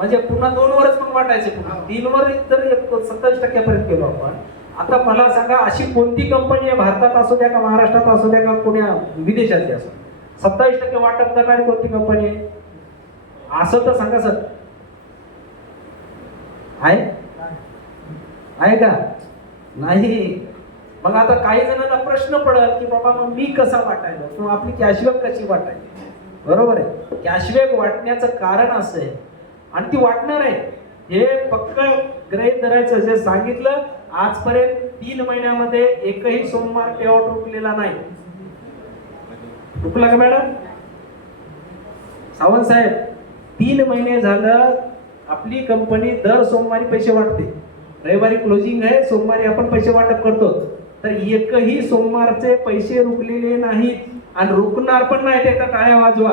म्हणजे पुन्हा 2 वरच मग वाटायचे, पुन्हा 3 वर तर 27% गेलो आपण. आता मला सांगा, अशी कोणती कंपनी आहे भारतात असू द्या का महाराष्ट्रात असू द्या का कोण्या विदेशातली असो, 27% वाटप करणारी कोणती कंपनी आहे? असं तर सांगा सर, आहे का? नाही. मग आता काही जणांना प्रश्न पडल की बाबा मग मी कसा वाटायला किंवा आपली कॅशबॅक कशी वाटायची. बरोबर आहे, कॅशबॅक वाटण्याचं कारण असं आहे आणि ती वाटणार आहे हे पक्क गृहीत धरायचं. जे सांगितलं, आजपर्यंत 3 महिन्यामध्ये एकही सोमवार पेआउट रुकलेला नाही. रुकला का मॅडम? सावंत साहेब, 3 महिने झालं आपली कंपनी दर सोमवारी पैसे वाटते. रविवारी क्लोजिंग आहे, सोमवारी आपण पैसे वाटप करतो. तर एकही सोमवारचे पैसे रुकलेले नाहीत आणि रुकणार पण नाहीत. एकदा टाळ्या वाजवा.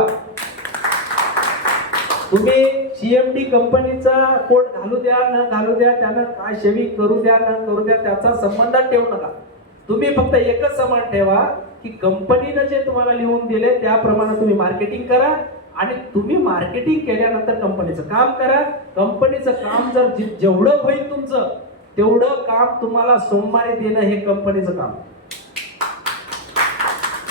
तुम्ही सीएमडी कंपनीचा कोड घालू द्या न घालू द्या, त्यानं काय सेविंग करू द्या न करू द्या, त्याचा संबंध ठेवू नका. तुम्ही फक्त एकच समान ठेवा की कंपनीनं जे तुम्हाला लिहून दिले त्याप्रमाणे तुम्ही मार्केटिंग करा आणि तुम्ही मार्केटिंग केल्यानंतर कंपनीचं काम करा. कंपनीचं काम जर जेवढं होईल तुमचं तेवढं काम तुम्हाला सोमवारी देणं हे कंपनीचं काम.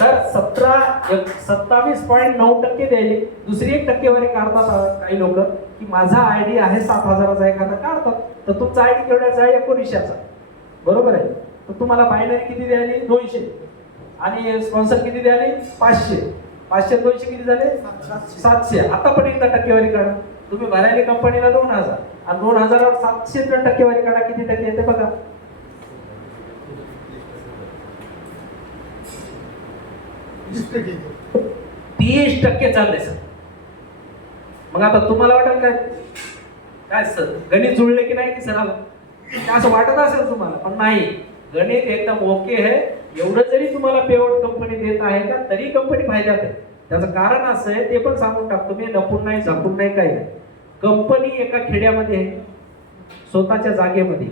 तर 27.9% द्यायले. दुसरी एक टक्केवारी काढतात काही लोक की माझा आयडी आहे 7,000चा, एखादा काढतात. तर तुमचा आयडी केवढ्याचा आहे? 1900चा. बरोबर आहे. तर तुम्हाला बायनरी किती द्यायली? 200. आणि स्पॉन्सर किती द्यायली? 500. 500 200 किती झाले? 700. आता पण एकदा टक्केवारी काढा. तुम्ही भरायला कंपनीला 2000 आणि 2000वर 700 टक्केवारी काढा. किती टक्के येते बघा. 30% चाललंय सर. मग आता तुम्हाला वाटेल काय सर गणित जुळले की नाही की सर असं वाटत असेल तुम्हाला, पण नाही. गणित एकदम ओके आहे. एवढं जरी तुम्हाला पेआउट कंपनी देत आहे का तरी कंपनी फायद्यात आहे. त्याचं कारण असं आहे, ते पण सांगून टाकतो मी, लपून नाही झाकून नाही, काही नाही. कंपनी एका खेड्यामध्ये आहे, स्वतःच्या जागेमध्ये.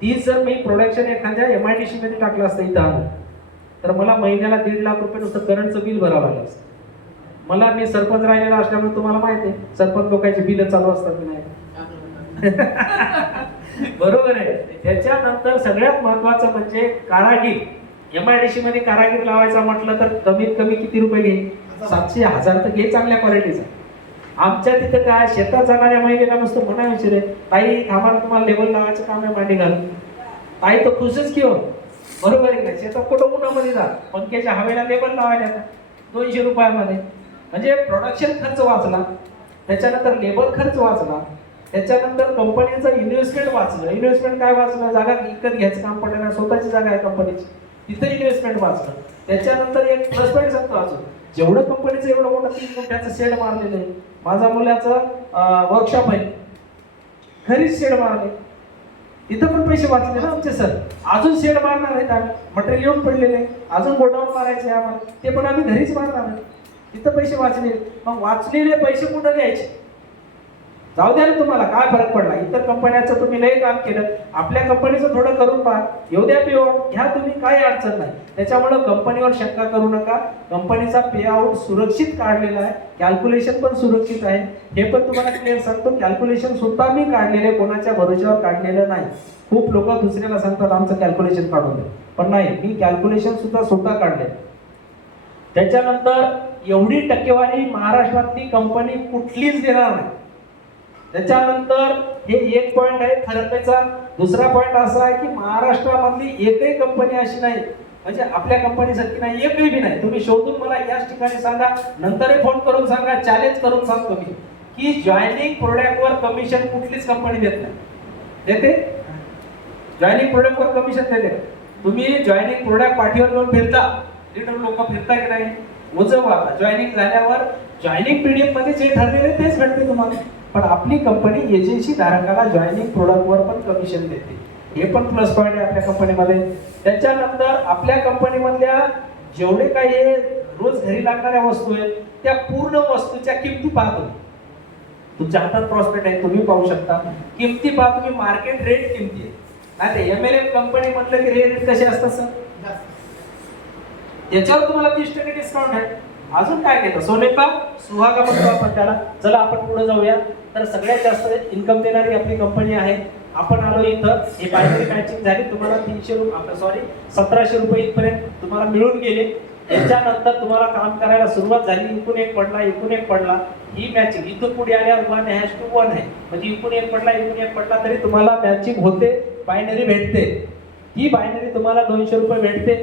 तीच जर मी प्रोडक्शन एखाद्या MIDC मध्ये टाकलं असतं इथं आणून, तर मला महिन्याला 1.5 लाख रुपये नुसतं करंटचं बिल भरावं लागलं असतं. मी सरपंच राहिलेला असल्यामुळे तुम्हाला माहिती आहे सरपंच लोकांचे बिल चालू असतात की नाही. बरोबर आहे. त्याच्यानंतर सगळ्यात महत्वाचं म्हणजे कारागीर. MIDC मध्ये कारागीर लावायचा म्हटलं तर कमीत कमी किती रुपये घे? 700 1000 तर घे चांगल्या क्वालिटीचा. आमच्या तिथं काय, शेतात जाणाऱ्या महिलेला नुसतं म्हणा विचारे, ताई थांबा तुम्हाला लेबल लावायचं काम आहे मांडी घालून. ताई तर खुशच की हो. बरोबर आहे का? शेतात कुठं उन्हामध्ये जा, पंख्याच्या हवेला लेबल लावायला 200 रुपयामध्ये. म्हणजे प्रोडक्शन खर्च वाचला, त्याच्यानंतर लेबर खर्च वाचला, त्याच्यानंतर कंपनीचं इन्व्हेस्टमेंट वाचलं. इन्व्हेस्टमेंट काय वाचलं? जागा विकत घ्यायचं काम पडलं नाही, स्वतःची जागा आहे कंपनीची, तिथं इन्व्हेस्टमेंट वाचलं. त्याच्यानंतर एक प्लस पॉईंट सांगतो अजून, जेवढं कंपनीचं एवढं मोठं 3 कोट्याचं शेड मारलेलं आहे. माझा मुलाचं वर्कशॉप आहे, घरीच शेड मारले, तिथं पण पैसे वाचले ना आमचे सर. अजून शेड मारणार आहेत आम्ही, मटेरियल येऊन पडलेले, अजून गोडाऊन मारायचे आम्हाला, ते पण आम्ही घरीच मारणार आहे. तिथं पैसे वाचले. मग वाचलेले पैसे कुठं द्यायचे? जाऊ द्या ना, तुम्हाला काय फरक पडला? इतर कंपन्याचं तुम्ही लय काम केलं, आपल्या कंपनीचं थोडं करून पहा, येऊ द्या पेआउट घ्या तुम्ही, काही अडचण नाही. त्याच्यामुळं कंपनीवर शंका करू नका. कंपनीचा पेआउट सुरक्षित काढलेला आहे, कॅल्क्युलेशन पण सुरक्षित आहे. हे पण तुम्हाला क्लिअर सांगतो, कॅल्क्युलेशन सुद्धा मी काढलेले, कोणाच्या भरोश्यावर काढलेलं नाही. खूप लोक दुसऱ्याला सांगतात आमचं कॅल्क्युलेशन काढून दे, पण नाही, मी कॅल्क्युलेशन सुद्धा स्वतः काढले. त्याच्यानंतर एवढी टक्केवारी महाराष्ट्रातली कंपनी कुठलीच देणार नाही. त्याच्यानंतर हे एक पॉइंट आहे ठरवायचा. दुसरा पॉइंट असा आहे की महाराष्ट्रामधली एकही कंपनी अशी नाही, म्हणजे आपल्या कंपनीसारखी नाही, एकही बी नाही. तुम्ही शोधून मला याच ठिकाणी सांगा, नंतरही फोन करून सांगा, चॅलेंज करून सांगतो मी की जॉईनिंग प्रोडक्टवर कमिशन कुठलीच कंपनी देत नाही. देते? जॉईनिंग प्रोडक्टवर कमिशन देते? तुम्ही जॉईनिंग प्रोडक्ट पाठीवर घेऊन फिरता, लीडर लोक फिरता की नाही? उजवा जॉईनिंग झाल्यावर जॉईनिंग पीडीएफ मध्ये जे ठरलेले तेच भेटते तुम्हाला. पण आपली कंपनी एजन्सी धारकाला जॉईनिंग प्रोडक्टवर पण कमिशन देते. हे पण प्लस पॉईंट आहे आपल्या कंपनीमध्ये. त्याच्यानंतर आपल्या कंपनीमधल्या जेवढे काही रोज घरी लागणाऱ्या वस्तू आहेत त्या पूर्ण वस्तूच्या किमती पाहतो. तुमच्या हातात प्रॉस्पेक्ट आहे, तुम्ही पाहू शकता. किमती पहा तुम्ही, मार्केट रेट किमती आहे. नाही ते MLM कंपनी म्हटलं की रेट कसे असतात सर? याच्यावर तुम्हाला 30% डिस्काउंट आहे. अजून काय घेतं? सोने का सुहागा म्हणतो आपण त्याला. चला आपण पुढे जाऊया. तर सगळ्यात जास्त इन्कम देणारी आपली कंपनी आहे. आपण आलो इथं, हे बायनरी मॅचिंग झाली, तुम्हाला 300 रुपये, सॉरी 1700 रुपये इथपर्यंत तुम्हाला मिळून गेले. याच्यानंतर तुम्हाला काम करायला सुरुवात झाली, इकून एक पडला, इकून एक पडला, ही मॅचिंग इथून पुढे आल्यावर 1:1 आहे, म्हणजे इकून एक पडला, इकून एक पडला तरी तुम्हाला मॅचिंग होते, बायनरी भेटते. ही बायनरी तुम्हाला 200 रुपये भेटते.